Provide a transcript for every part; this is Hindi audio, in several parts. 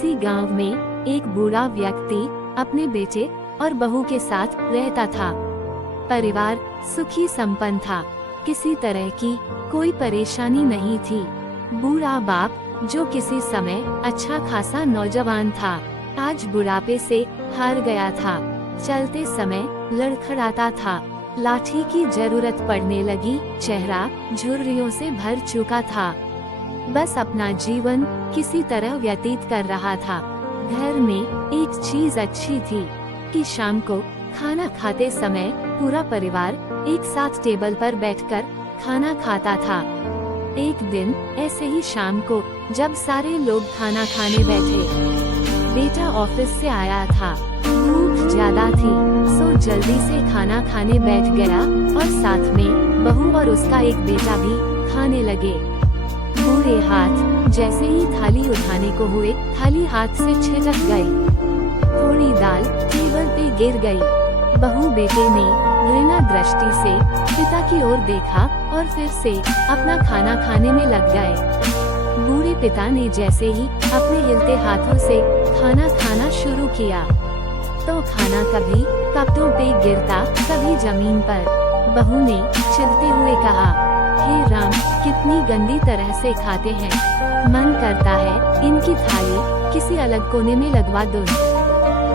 किसी गांव में एक बूढ़ा व्यक्ति अपने बेटे और बहू के साथ रहता था। परिवार सुखी संपन्न था, किसी तरह की कोई परेशानी नहीं थी। बूढ़ा बाप, जो किसी समय अच्छा खासा नौजवान था, आज बुढ़ापे से हार गया था। चलते समय लड़खड़ाता था, लाठी की जरूरत पड़ने लगी, चेहरा झुर्रियों से भर चुका था। बस अपना जीवन किसी तरह व्यतीत कर रहा था। घर में एक चीज अच्छी थी कि शाम को खाना खाते समय पूरा परिवार एक साथ टेबल पर बैठकर खाना खाता था। एक दिन ऐसे ही शाम को जब सारे लोग खाना खाने बैठे, बेटा ऑफिस से आया था। भूख ज्यादा थी, सो जल्दी से खाना खाने बैठ गया और साथ में बहू और उसका एक बेटा भी खाने लगे। बूढ़े हाथ जैसे ही थाली उठाने को हुए, थाली हाथ से छिटक गई। थोड़ी दाल टेबल पे गिर गई। बहू बेटे ने घृणा दृष्टि से पिता की ओर देखा और फिर से अपना खाना खाने में लग गए। बूढ़े पिता ने जैसे ही अपने हिलते हाथों से खाना खाना शुरू किया तो खाना कभी कपड़ों पे गिरता, कभी जमीन पर। बहू ने चिढ़ते हुए कहा, हे राम, कितनी गंदी तरह से खाते हैं। मन करता है इनकी थाली किसी अलग कोने में लगवा दूं।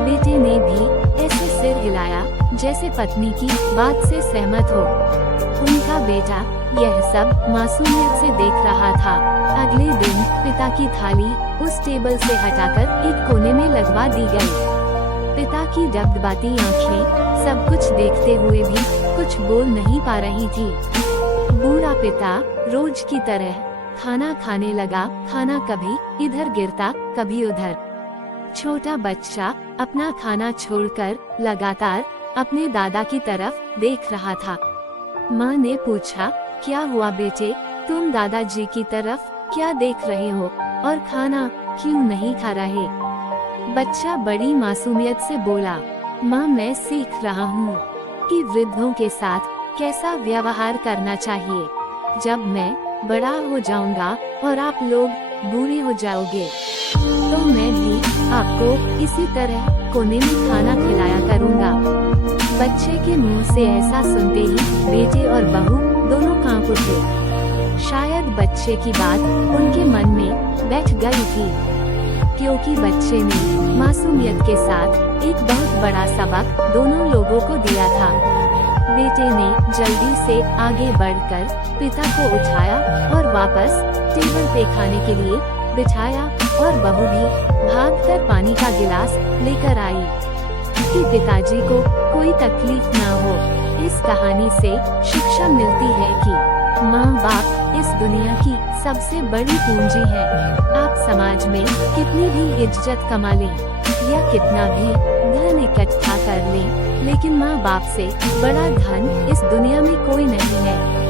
बेटे ने भी ऐसे सिर हिलाया जैसे पत्नी की बात से सहमत हो। उनका बेटा यह सब मासूमियत से देख रहा था। अगले दिन पिता की थाली उस टेबल से हटाकर एक कोने में लगवा दी गई। पिता की डबडबाती आंखें सब कुछ देखते हुए भी कुछ बोल नहीं पा रही थी। बूढ़ा पिता रोज की तरह खाना खाने लगा। खाना कभी इधर गिरता, कभी उधर। छोटा बच्चा अपना खाना छोड़कर लगातार अपने दादा की तरफ देख रहा था। माँ ने पूछा, क्या हुआ बेटे, तुम दादाजी की तरफ क्या देख रहे हो और खाना क्यों नहीं खा रहे? बच्चा बड़ी मासूमियत से बोला, माँ, मैं सीख रहा हूँ कि वृद्धों के साथ कैसा व्यवहार करना चाहिए। जब मैं बड़ा हो जाऊंगा और आप लोग बूढ़े हो जाओगे तो मैं भी आपको इसी तरह कोने में खाना खिलाया करूंगा। बच्चे के मुंह से ऐसा सुनते ही बेटे और बहू दोनों कांप उठे। शायद बच्चे की बात उनके मन में बैठ गई थी, क्योंकि बच्चे ने मासूमियत के साथ एक बहुत बड़ा सबक दोनों लोगों को दिया था। बेटे ने जल्दी से आगे बढ़कर पिता को उठाया और वापस टेबल पे खाने के लिए बिठाया और बहू भी भागकर पानी का गिलास लेकर आई कि पिताजी को कोई तकलीफ ना हो। इस कहानी से शिक्षा मिलती है कि माँ बाप इस दुनिया की सबसे बड़ी पूंजी है। आप समाज में कितनी भी इज्जत कमा लें या कितना भी धन इकट्ठा कर लें, लेकिन माँ बाप से बड़ा धन इस दुनिया में कोई नहीं है।